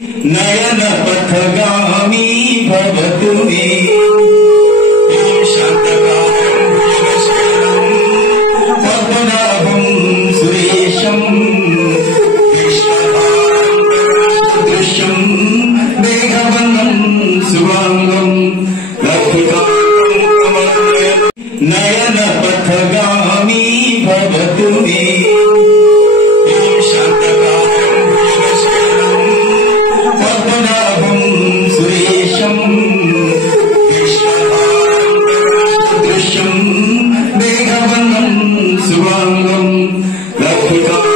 नयन पथगामी भवतु मे ओम शांतकारं भुजगशयनं पद्मनाभं सुरेशं कृष्णभारं प्रकाशदृश्यं मेघवर्णं शुभांगं लक्ष्मीकान्तं कमलनयनं नयन पथगामी भवतु मे ओम शांतकारं भुजगशयनं पद्मनाभं सुरेशं कृष्णभारं प्रकाशदृश्यं मेघवर्णं शुभांगं लक्ष्मीकान्तं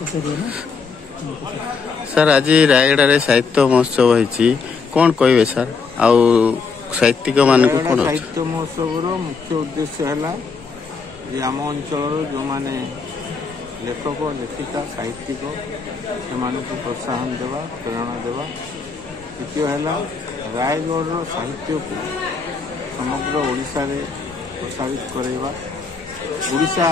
कमलनयनं सर आज रायगड़ा साहित्य महोत्सव होती कौन कहे सर आउ साहित्यिक मान कौन साहित्य महोत्सव मुख्य उद्देश्य है जे आम अंचल जो माने लेखक लेखिका साहित्यिक से प्रोत्साहन देवा प्रेरणा देवा। द्वितीय है रायगढ़ साहित्य को समग्र ओडिशा रे प्रसारित करवा ओडिशा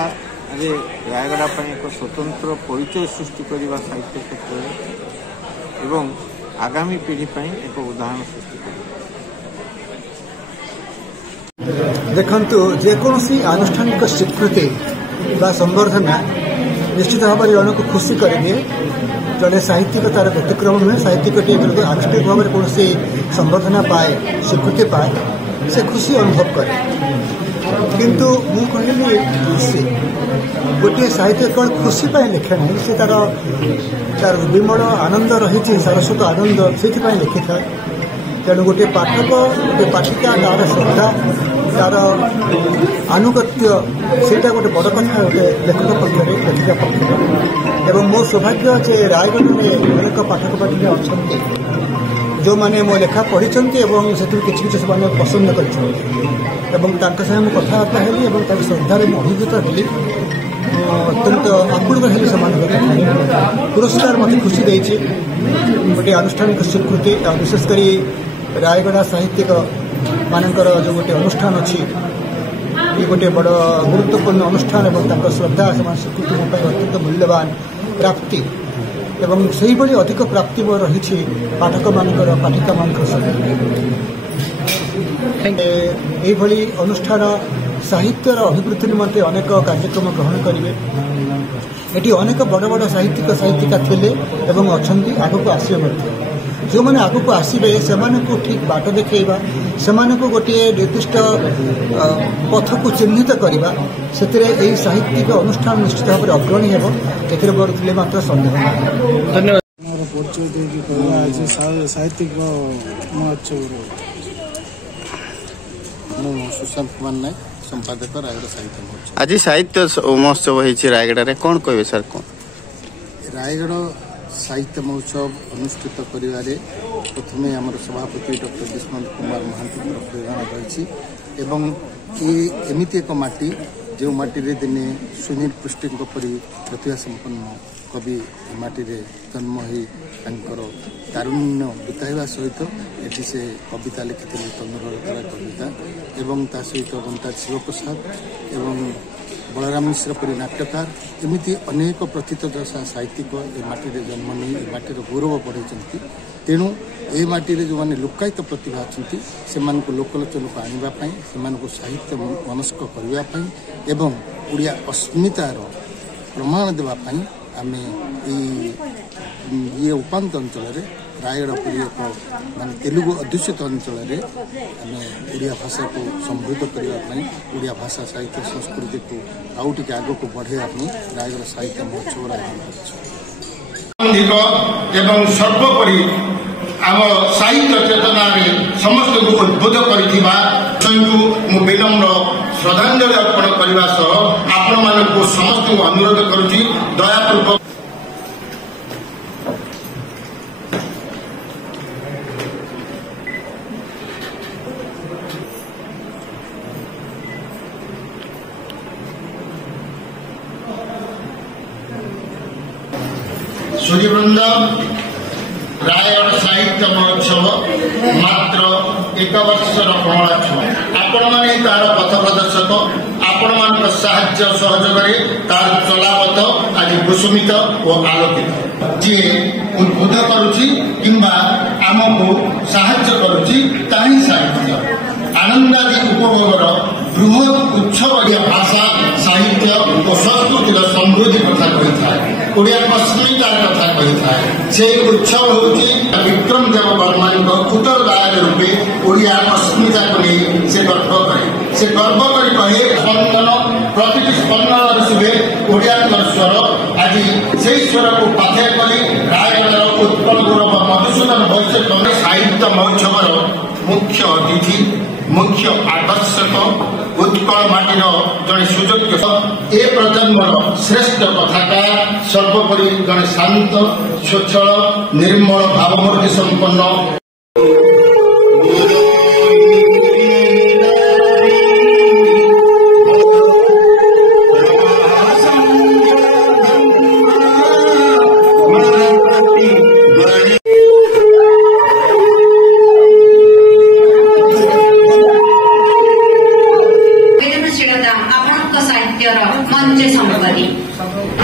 रे रायगड़ा एक स्वतंत्र परिचय सृष्टि करने साहित्य क्षेत्र में एवं आगामी पीढ़ी एक उदाहरण सृष्टि कर। देखंतु जेकोसी आनुष्ठानिक स्वीकृति बा संवर्धना निश्चित भाव में जन को खुशी करेंगे। जड़े साहित्यिक तार व्यतिक्रम नुहे साहित्यिक आनुष्ठानिक भाव में कौन संवर्धना पाए स्वीकृति पाए से खुशी अनुभव करे। किंतु मु कहली खुशी गोटे साहित्य कौन खुशी पाए लिखे ना से तार विमल आनंद रही सारस्वत आनंद से लिखि था। तेणु गोटे पाठक गोटे पाठिका तार श्रद्धा तार आनुगत्य से गोटे बड़ कथा गोटे लेखक पक्ष लेखिका पक्ष एवं मो सौभाग्य जे रायगढ़ में अनेक पाठक पाठिका अच्छा जो मैंने मो लेखा पढ़ी से किसी से पसंद कर कथबार्ता हेली श्रद्धार अभिभूत हेली अत्यंत आकुल हेली से पुरस्कार मत खुशी देती गोटे आनुष्ठानिक स्वीकृति विशेषकर रायगड़ा साहित्यिक मानकर जो गोटे अनुष्ठान अच्छी ये गोटे बड़ गुरुत्वपूर्ण अनुष्ठान और श्रद्धा से स्वीकृति अत्यंत मूल्यवान प्राप्ति एवं से ही अधिक प्राप्ति रही पाठक मानकर पाठिका यही अनुष्ठान साहित्यर अभिवृद्धि निमंते अनेक कार्यक्रम ग्रहण करेंगे। ये अनेक बड़ बड़ साहित्यिक साहित्यिका थिले एवं अच्छी आगक आसवे जो मैंने आगक आसवे से ठीक बाट देखा से गोटे निर्दिष्ट पथ को चिन्हित करवा से साहित्यिक अनुष्ठान निश्चित भाव में अग्रणी हो ए मात्र संदेह। धन्यवाद। साहित्यिक सुशांत कुमार नायक संपादक रायगढ़ साहित्य महोत्सव। आज साहित्य महोत्सव होती रायगड़ा कौन कहे सर कौन रायगढ़ साहित्य महोत्सव अनुष्ठित करिवारे प्रथमे आमर सभापति डॉक्टर दुष्मंत कुमार महांती प्रेरणा रही एवं ये एमती एक माटी जो माटी रे दिने सुनील पृष्टि परी प्रतिभा संपन्न कवि माटी रे जन्म हो तारुण्य बिताइवा सहित एटी से कविता लिखिले तनुर कविता एवं ता सहित गंता शिवप्रसाद एवं बलराम मिश्र परी नाट्यकार एमती अनेक प्रथितदशा साहित्यिक ए माटी रे जन्म नहीं माटीर गौरव बढ़ाई। तेणु ए माटी रे जो माने लोकायत प्रतिभा अच्छी से लोकलोचन को आने से साहित्य मनस्क करने एवं ओडिया अस्मितार प्रमाण देवाई आम ये उपात अंचल रायगढ़ परी एक मान तेलुगु अध्युषित अंचल आम ओडिया भाषा को समृद्ध करने ओडिया भाषा साहित्य संस्कृति को आउ टे आग को बढ़ाई रायगढ़ साहित्य महोत्सव एवं सर्वोपरि आम साहित्य चेतना समस्त को उद्बोध कर विनम्र श्रद्धांजलि अर्पण करने आपण मान समस्त को अनुरोध करुच्ची दयापूर्वक सूर्यवृंद रायगढ़ साहित्य महोत्सव मात्र 1 वर्षर पहला आपण मैंने तार पथ प्रदर्शक आपण मान साहाय्य सहयोग तार चलापथ आज कुसुमित और आलोकित जी उद्बोध करुच्ची किंबा आमको साहाय्य करुच्ची ताही साहित्य आनंदादी उपभोगर बृहत उच्छबड़िया भाषा साहित्य और संस्कृतिर समृद्धि कथा कही था ओडिया अस्मितार कथा कही था से उत्सव होची विक्रम देव वर्मानी उत्तरदायक रूपे ओडिया अस्मिता को नहीं से गर्व करे कहे स्पंदन प्रति स्पंदन सुबे ओडिया स्वर आज से स्वर को पाथे करी रायगढ़ उत्पल गौरव मधुसूदन वैश्य साहित्य महोत्सव मुख्य अतिथि मुख्य आकर्षक उत्कल माटीर जड़े सुयोग्य ए प्रजन्मर श्रेष्ठ कथाकार सर्वोपरि जड़े शांत स्वच्छल निर्मल भावमूर्ति संपन्न मंच संपत्ति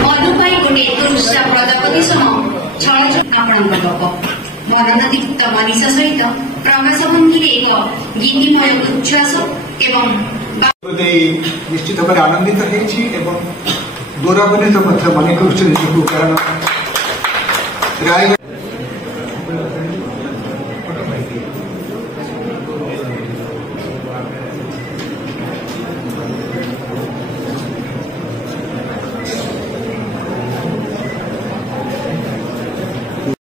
मधुपाई गोटे तुलसा प्रजापति सह छल लोक मनोदीप्त मनीषा सहित प्रकाश बंधुरे एक गीतिमय उच्छ्वास एवं निश्चित भाव आनंदित गौरवान्वित मन कर कारण